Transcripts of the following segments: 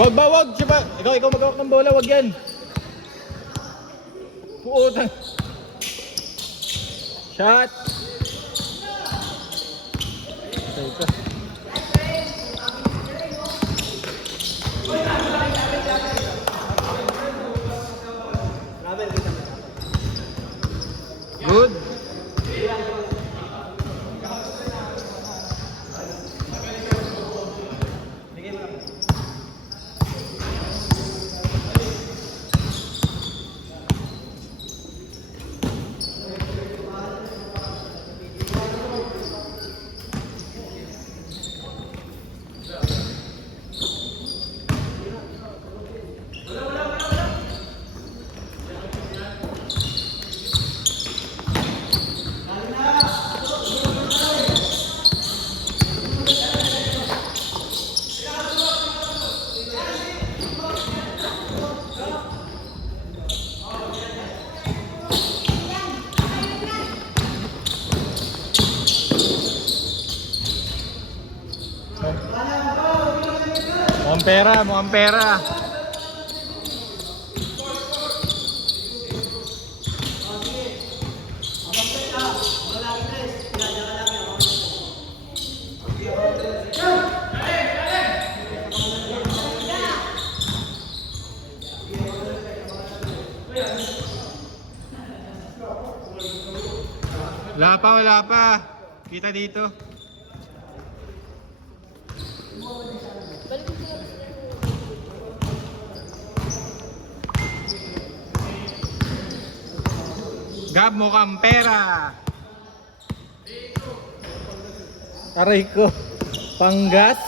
Wag ba, wag. Siya ba? Ikaw magawak ng bola. Wag yan. Puutang. Shot. Ito. Good. Mukhang pera. Wala pa. Kita dito. Gab, mukhang pera. Aray ko. Panggas.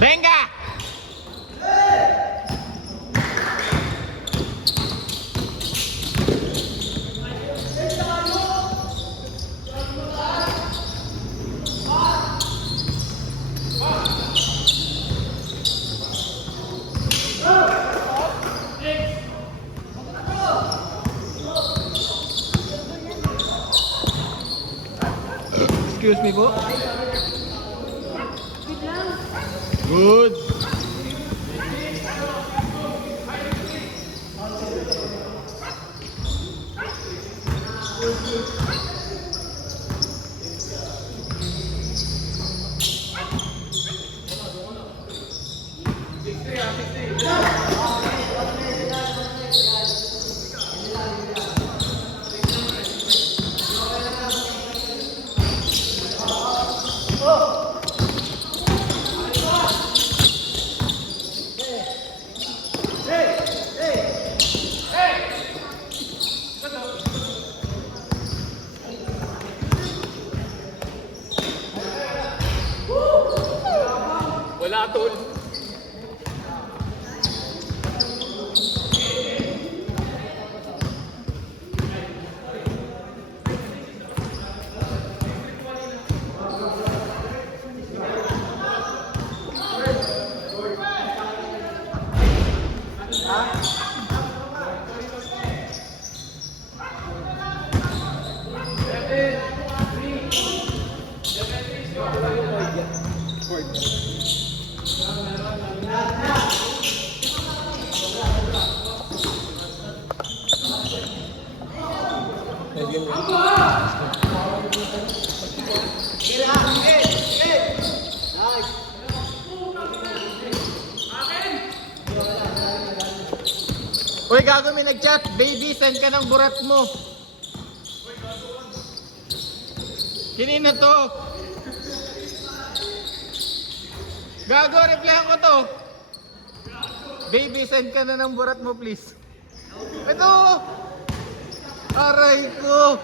Venga! Excuse me po. Good. Wala tol. Medium. Uy, gago, may nag-chat. Baby, send ka ng burat mo. Kinina to. Gago, replyan ko to. Baby, send ka na ng burat mo, please. Ito! Aray ko!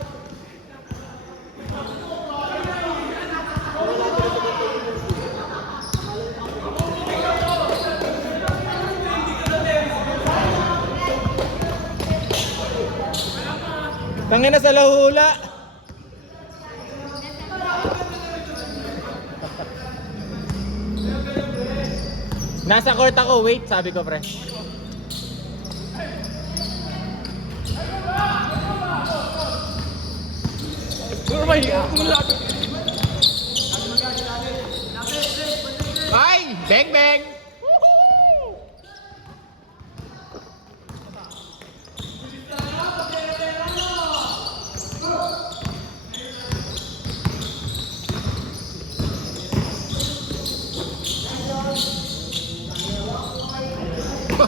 Tangin na sa lahula. Nasa court ako, wait, sabi ko, pre. Ay! Bang bang!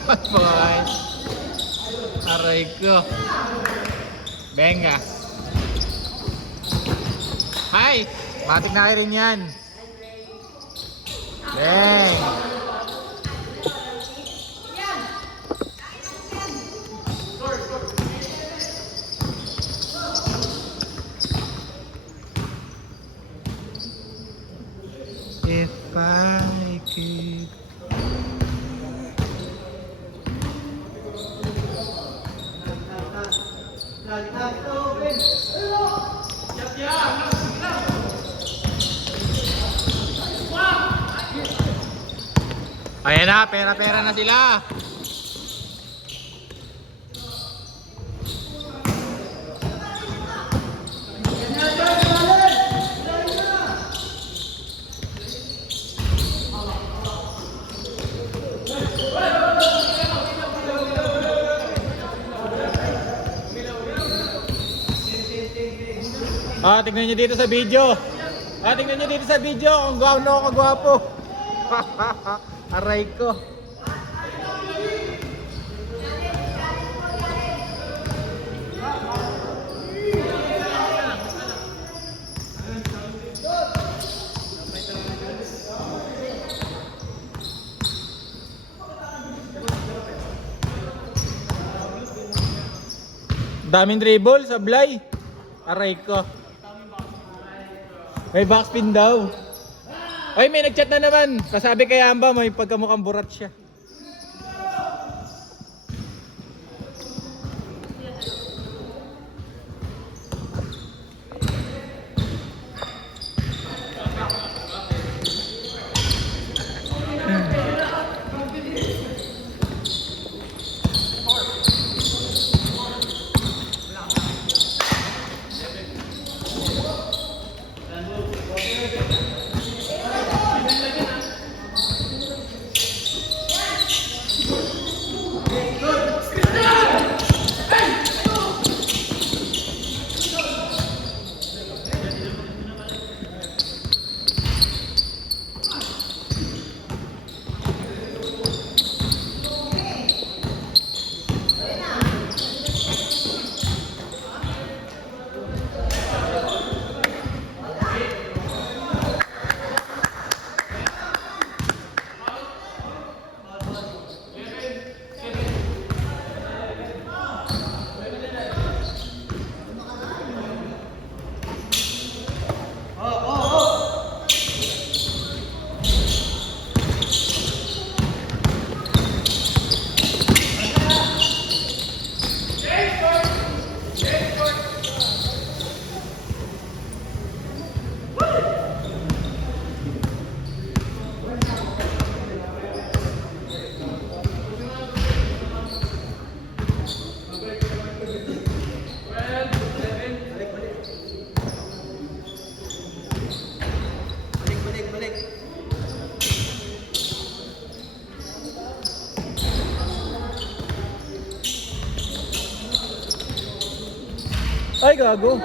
Boy. Aray ko. Venga. Hi! Matik na kayo rin yan. Bang! If I could. Ayan na, pera-pera na sila. Tignan nyo dito sa video. Tignan nyo dito sa video kung gaano ako kagwapo. Aray ko. Daming dribble, sablay. Aray ko. May backspin daw. Ay, may nagchat na naman. Pasabi kay Amba, may pagkamukhang burat siya. Ay, gago.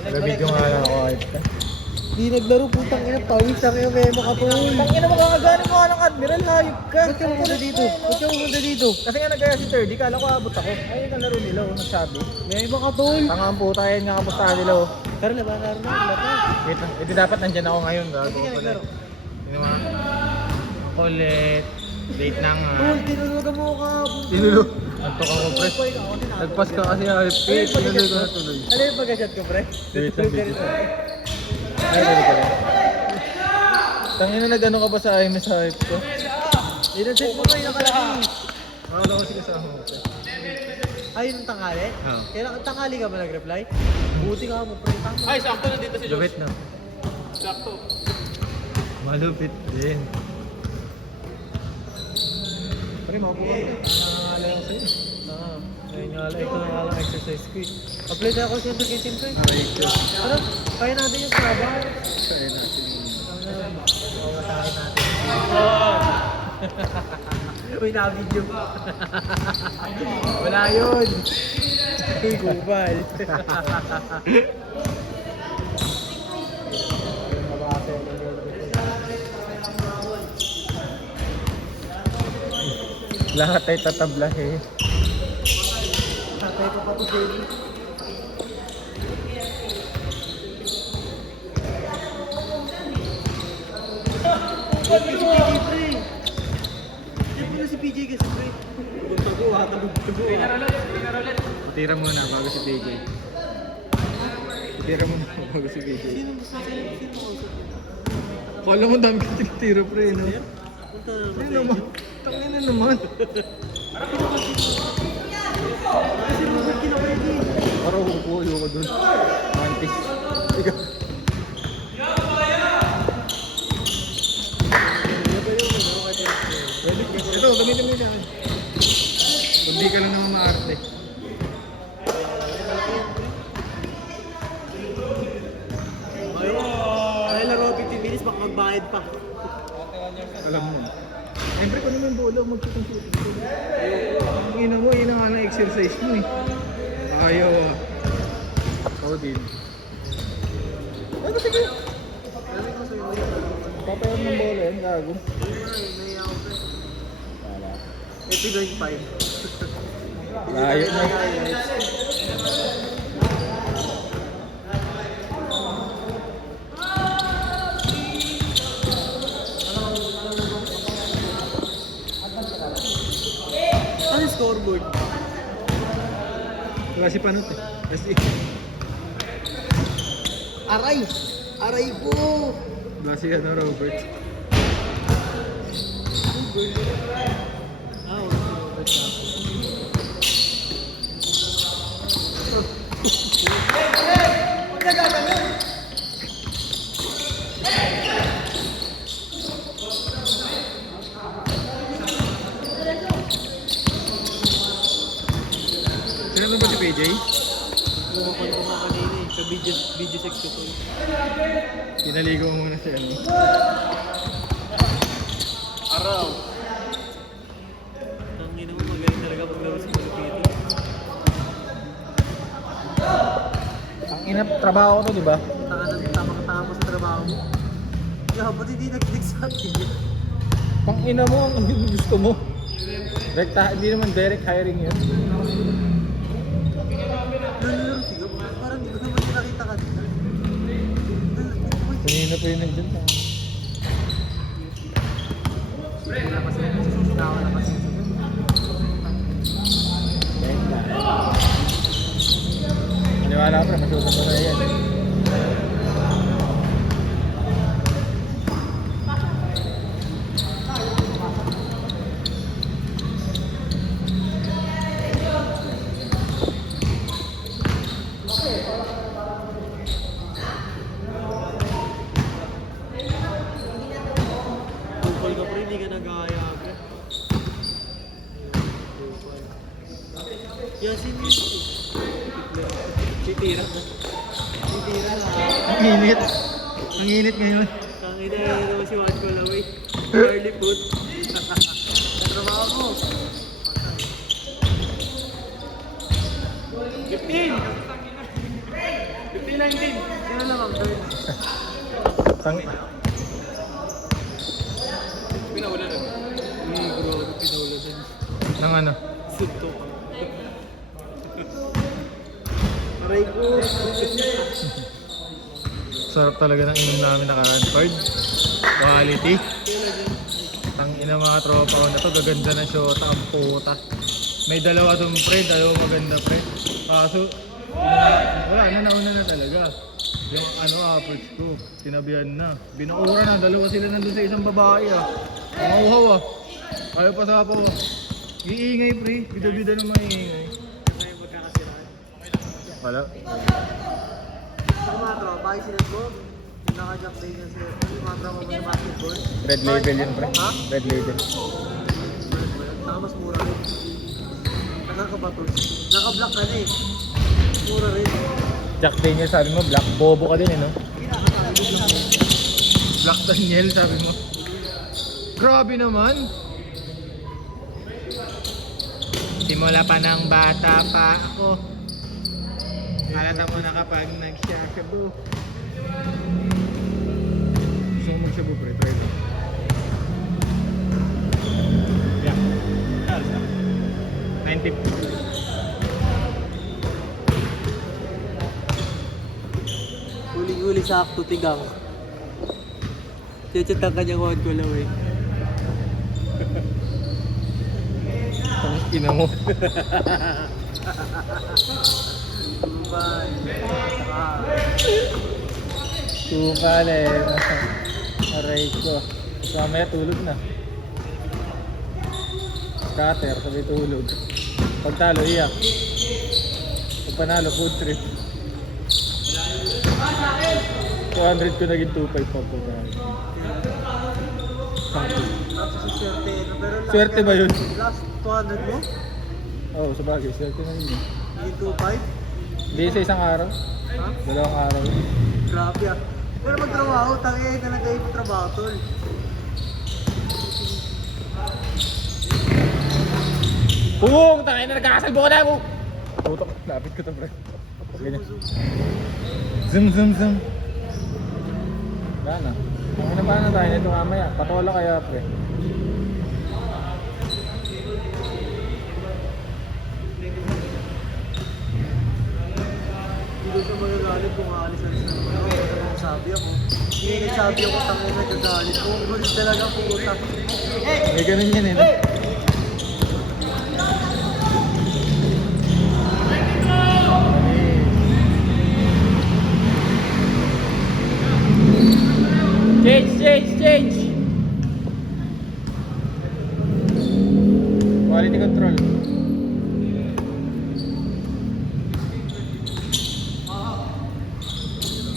Nag-video nga lang ako kahit ka. Di naglaro, putang ina, pawis ang ina, may makapul. Tangina mo kakagaling mo ng Admiral, hayop ka. Ba't ka pumunta dito? Ba't ka pumunta dito? Kasi nga nagkaya si Thirdy, kala ko abot ako. Ayun ang laro nila, nagsabi. May makapul. Tanga ang puta, yan nga kapustahan nila. Pero laban na rin na. Wait lang, edi dapat nandyan ako ngayon. Hindi ka naglaro. Sino mo? Ulit. Late na nga. Tol, tinulugan mo ka. Tinulog. Antok ako, pre. Nagpas ka kasi hayop ka. Tinulog ko na tuloy. Ano yung pagka-shot ko, pre? Wait lang, wait lang. Ay, tuloy ka rin. Tangina, nag-ano ka ba sa IMS hype ko? Inaset mo kayo nakalaki. Makala ko sige sa ako. Ay, yung tanghali? Oo. Kailangan tanghali ka ba nag-reply? Buti ka mo, pre. Ay, sakto nandito si Josh. Lupit na. Sakto. Malupit din. Pre, makuha ka. Nangangalay ako sa'yo. Ayun nga lang, ito na nga lang exercise ko eh. Apply na ako sa application ko eh. Aray ko. Ano? Kaya natin yung trabaho. Kaya natin. Mawatakin natin. Uy, na-video. Wala yun. Uy, kupal. Lahat ay tatablah eh. Tatay ko pa to, Jerry. Ba't si PJ, pre? Diyan mo na si PJ kasi, pre. Tago, ha? Tago, ha? Tira muna bago si PJ. Tira muna bago si PJ. Sino gusto sa'yo? Sino mo usap? Kala mo dami ka tinitira pre, no? Punta na Ano naman? Tangin na naman. Kasi mo ba't kinapwede? Parang upo, ayoko dun. Mantis. Ikaw. Pwede, ito, gamitin mo yan. Kung di ka lang naman maarte. Ay, laro 15 minutes, baka magbayad pa. Alam mo. Siyempre ko naman bola, mag-shoot. Ang ina mo, yun ang anong exercise mo eh. Ayaw ah. Ako din. Ano sige? Papayan ng bola yan, gago. Ito 9.5. Layo na. Ano yung scoreboard? Kasi panot eh. Kasi Aray! Aray po! basi ano Robert. Ah, wala si Robert na. Huwag na gagawin! Sino ba si PJ? Bumapal ko nga kanina eh. Sa video sex ko to. Pinaligo mo muna siya. Ano? Araw. Tangina mo, magaling talaga paglaro sa Pilipino. Ang ina, trabaho ko to, di ba? Tama sa trabaho mo. Kaya ba't hindi nag-click sa atin? Pang ina mo, ang gusto mo. Hindi naman direct hiring yun. Lalo, tiga mo. Parang hindi ko naman nakita kanina. Kanina pa yun nandyan. Wala kasi nagsusunawa na kasi. Maniwala ko, masusunod ko na yan. Tungkol ka pa rin, hindi ka nag-aaya ka. Yan, sino yun? Titira na. Titira na. Ang init. Ang init ngayon. Tangina, yan naman si Juan Colaway. Early food. Trabaho mo. 15! 15-19! Sino lang ang girl? Tang... Pinawala na. Grabe, pinawala din. Nang ano? Suntok. Aray ko. Sarap talaga ng inom namin nakaraan. Card. Quality. Ang ina mga tropa ko na to. Gaganda na shota. Ang puta. May dalawa dun pre. Dalawa maganda pre. Kaso, wala na, nauna na talaga. Yung ano, apples ko. Sinabihan na. Binaura na. Dalawa sila nandun sa isang babae ah. Ang auhaw ah. Ayaw pa sa apaw ah. Iingay pre. Bida-bida na maiingay. Kaya magkakasiraan. Wala. Sa mga tropa, ay sinad mo. Yung naka-jump day na sila. Yung mga tropa mo na basketball. Red label yun pre. Ha? Red label. Naka mas mura rin. Nakakabatos. Naka-block ka na eh. Mura rin. Jack Daniel sabi mo, black bobo ka din eh no? Black Daniel sabi mo. Grabe naman. Simula pa ng bata pa ako. Halata mo na kapag nag-shabu. Gusto mo mag-shabu pre, try mo. Yeah. 950. Huling-huli sa akto, tigang. Chechat ang kanyang Juan Colaway. Ang ina mo. Bye. Tukal eh. Aray ko. So, mamaya tulog na. Scatter, sabi tulog. Pag talo, iyak. Pag panalo, food trip. 200 ko naging 2.5 pa po. Tapos sa swerte, no? Pero last Swerte ba yun? Last 200 mo? Oo, oh, sabagay. Swerte na yun. Hindi 2.5? Hindi sa isang araw. Ha? Dalawang araw. Grabe ah. Pero magtrabaho, tangin ka na kayo magtrabaho, tol. Pung! Tangin na nagkakasalbo ko na mo! Putok, lapit ko to pre. Ganyan. Zoom, zoom, zoom. Wala na. Ang na tayo nito mamaya. Patola kaya pre. Hindi ko siya magagalit kung aalis-alis na naman ako. Ano kung sabi ako. Hindi nagsabi ako tangin na gagalit. Kung gulit talaga ang pumunta. May ganun yan eh. Change! Quality control.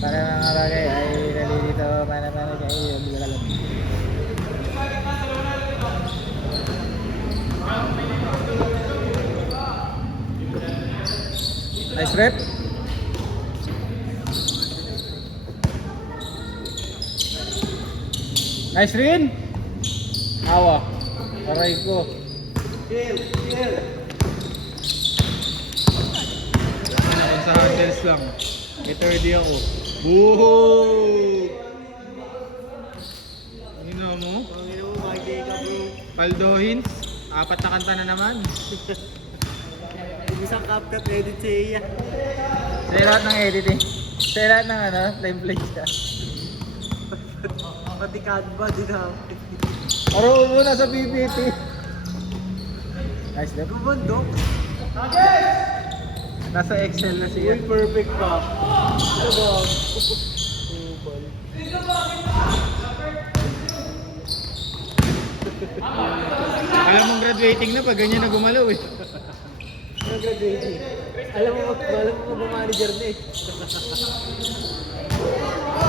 Para mga bagay ay nalilito mana-mana kayo. Nice rep. Nice rin! Awa. Aray ko. Chill. Ano kung sa handles lang. May 30 ako. Woohoo! Ino mo? Pangin mo, magday ka bro. Paldohins. 4 na kanta na naman. Isang CapCut edit sa iya. Sa lahat ng editing. Sa lahat ng time play siya. Pati Canva din ako. Aro muna sa PPT. Nice left. Gumandok. Nasa Excel na siya. Uy, perfect pa. Ano ba? Alam mong graduating na pag ganyan na gumalaw eh. Ano graduating? Alam mo ba manager na eh.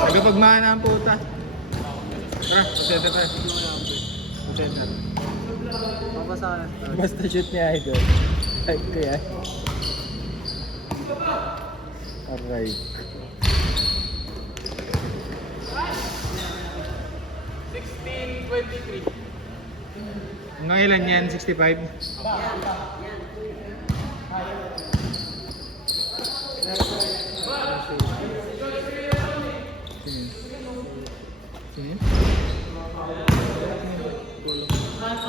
Nagapagmana ang puta. Tara, pasenta tayo. Pasenta. Papasahan. Basta shoot ni Idol. Type ko yan. Aray. Hanggang ilan yan? 65? Sino?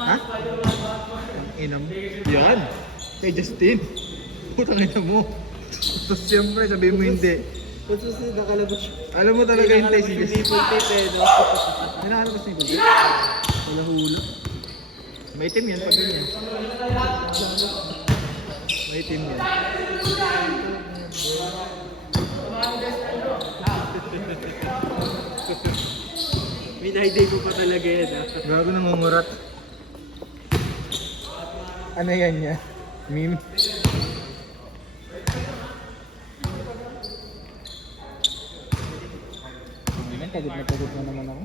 Ha? Ang ina mo. Yan! Kay Justin. Putang ina mo. Tapos siyempre sabihin mo hindi. Kung susunod nakalabas siya. Alam mo talaga hintay si Hindi Justin. full tape eh, no? Hinahanap ni Justin. Wala hula. Maitim yan pag ganyan. Maitim yan. Minayday ko pa talaga yan, ha? Gago nangungurat. Ano yan niya? Meme? Pagod na naman ako.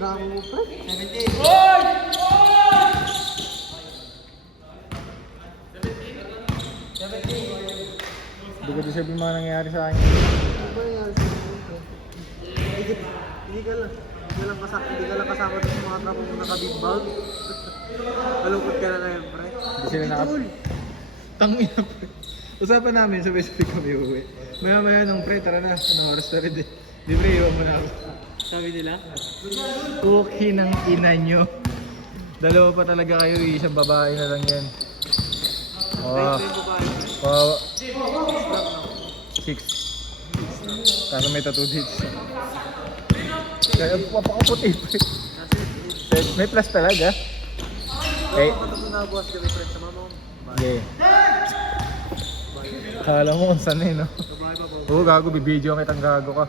Gamo mo pa? 17. Hindi ko deserve yung mga nangyayari sa akin. Ano ba yan? Hindi ka lang kasama doon sa mga trapo mo naka-big bag. Malungkot ka na ngayon, pre. Hindi sila naka... Tangina pre. Usapan namin sa best pick kami uwi. Maya nung pre, tara na. Anong oras na rin eh. Di pre, iwan mo na ako. Sabi nila? Cookie ng ina nyo. Dalawa pa talaga kayo, isang babae na lang yan. Oh, May babae. wow. 6. Kaso may tattoo dito. Kaya papakaputi pre. May plus talaga. Eh, Kapag na buwas kami, friend, sa mama mo. okay. Akala mo kung saan eh, no? Babae pa po. Oo, gago, bibidyo kitang gago ka.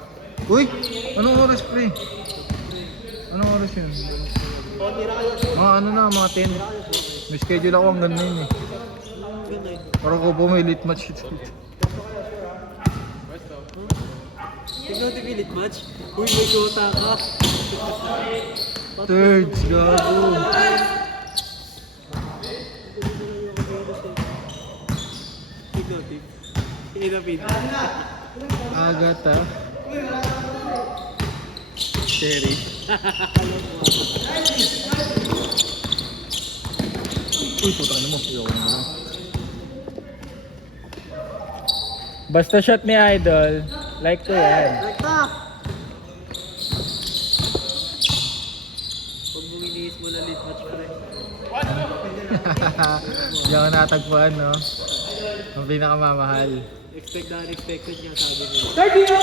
Uy! Anong oras, pre? Anong oras yun? Mga ano na, mga 10. May schedule ako hanggang 9 eh. Ganda eh. Parang ko po may late match ito. Tignan mo pilit match. Uy, may shota ka. Thirds, gago. Tignan, tip. Inapid. Agata. Cherry. Uy, putang na mo. Ayoko na mo. Basta shot ni Idol, like ko yan. Rekta! Pag buminis mo na late match pa rin. Hindi ako natagpuan, no? Ang pinakamamahal. Expect the unexpected niya, sabi nila.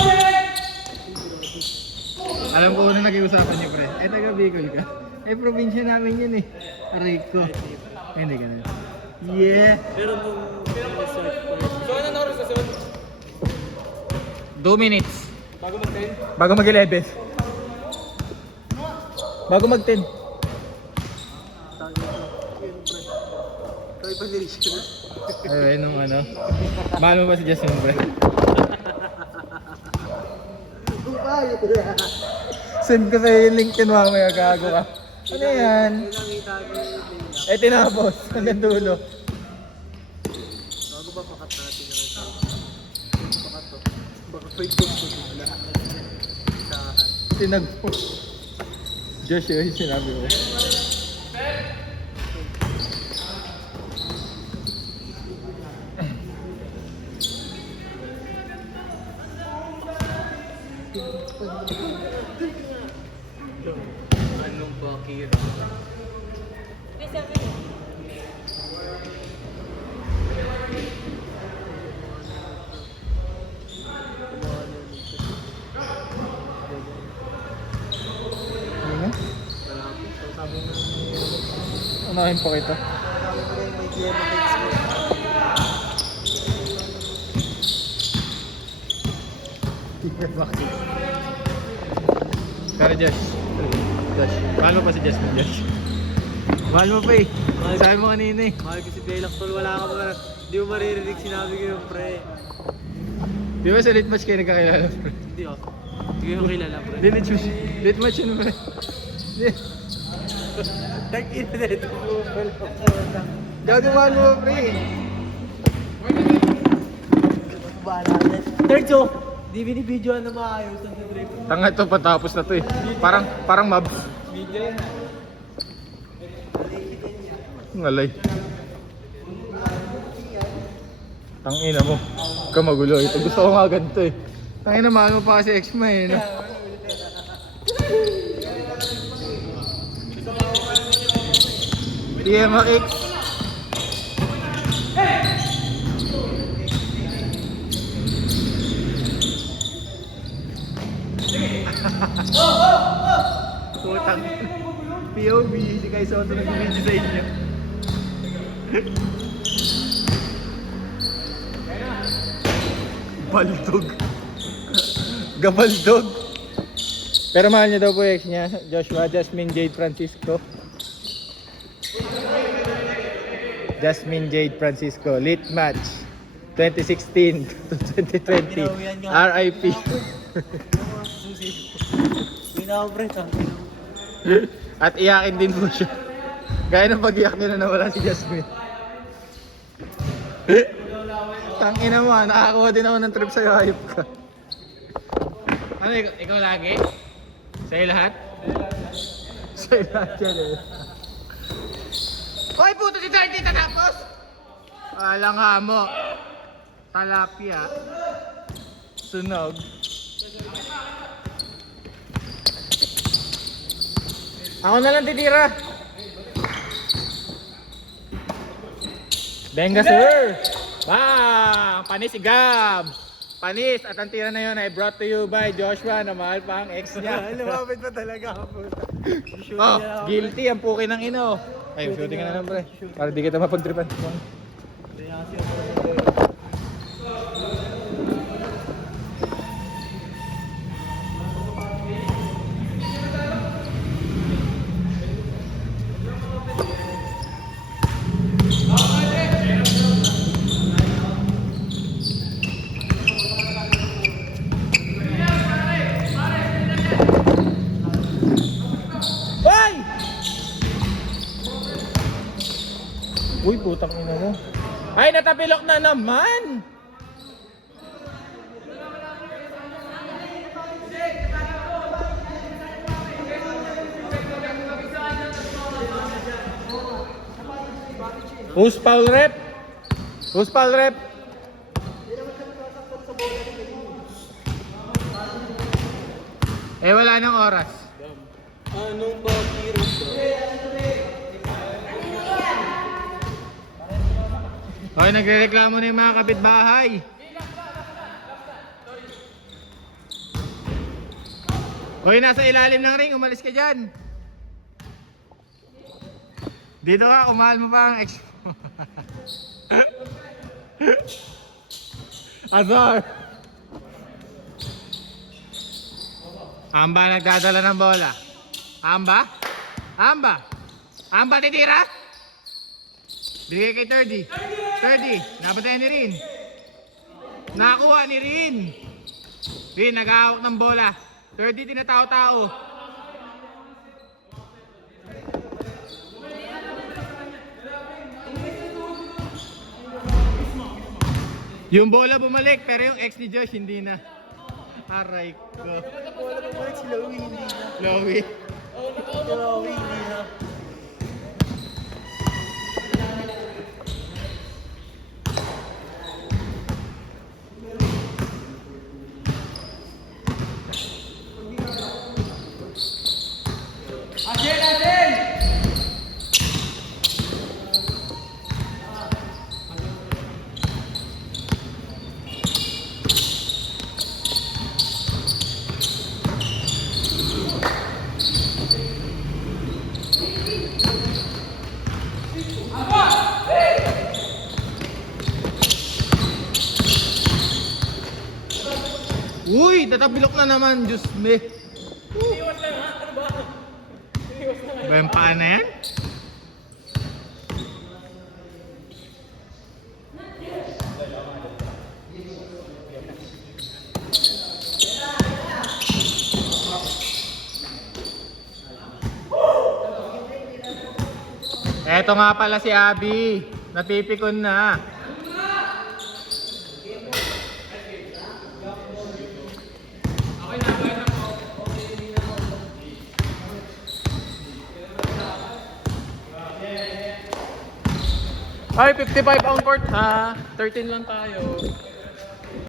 Alam ko na nag-iusapan niyo, pre. Eh, taga Bicol ka. Eh, probinsya namin yun eh. Aray ko. Eh, hindi ka na. Yeah! Pero nung resort first. So, anong oras na sunod? 2 minutes. Bago mag-10? Bago mag-11. Bago mag-10. Tawag nito. Yun, pre. Kaya pa nilisyon na. Ay, nung ano. Mahal mo ba si Justin, pre? Kupay! Send ko sa'yo yung link yun mamaya, gago ka. Ano yan? Nakita ko yung pila. Eh, tinapos. Hanggang dulo. Bago ba pakat natin ang ito? Pakat to. Baka pa yung gusto nila. Isahan. Tinagpos. Josh, yun yung sinabi ko. Anong bakit? Ano na? Sabi na, Unahin pa kita. may Gemma text mo. Pero Josh. Josh. Mahal mo pa si Jasmine, Josh. Mahal mo pa eh. Sabi mo kanina eh. Mahal ko si Belax tol, wala ka mga, di mo maririnig sinabi ko yung pre. Di ba sa late match kayo nagkakilala, bro? Hindi ako. Hindi ko kilala pre. Di late match yun, bro. Di. Nag-ina na ito po. Gagawa mo, pre. Bahala na. Third so, di binibidyoan na maayos ang trip. Tanga to, patapos na to eh. Parang mobs. Video yan. Ngalay. Tangina mo. Huwag ka magulo. Ito gusto ko nga ganito eh. Tangina, mahal mo pa kasi ex mo eh. No? TMX. Putang. POV, hindi kayo sa auto nag-video sa inyo. Baldog. Gabaldog. Pero mahal niya daw po ex niya, Joshua, Jasmine Jade Francisco. Jasmine Jade Francisco, late match 2016 to 2020. RIP. Minabre ka. At iyakin din po siya. Gaya ng pag-iyak nila na wala si Jasmine. Tangina mo, nakakuha din ako ng trip sa'yo, hayop ka. Ano, ikaw lagi? Sa'yo lahat? Sa'yo lahat yan eh. Hoy, puto si 30 tatapos! Wala nga mo. Talapia. Sunog. Ako na lang titira. Benga sir! Bang! Panis si Gab! Panis! At ang tira na yun ay brought to you by Joshua na mahal pa ang ex niya. Lumapit pa talaga ako. Oh, guilty ang puki ng ino. Ay, shooting ka na lang pre. Para di kita mapagtripan. Hoy! Uy, putang ina mo. Ay, natapilok na naman! Who's foul rep? Who's foul rep? Eh, wala nang oras. Anong bakit ka? Hoy, nagrereklamo na yung mga kapitbahay. Hoy, nasa ilalim ng ring, umalis ka dyan. Dito ka, kumahal mo pa ang ex mo. Azar. Amba nagdadala ng bola. Amba? Amba? Amba titira? Binigay kay 30. Napatay ni Rin. Nakakuha ni Rin. Rin, nag-aawak ng bola. 30, tinatao-tao. Yung bola bumalik, pero yung ex ni Josh hindi na. Aray ko. Balik si Louie, hindi na. Chloe. Grabe, hindi na. Uy, tatabilok na naman, Diyos me. Iwas lang ha? Ano ba? Iwas lang. Ba yung paa na yan? Eto nga pala si Abby. Napipikon na. Ay, 55 ang court ha. 13 lang tayo.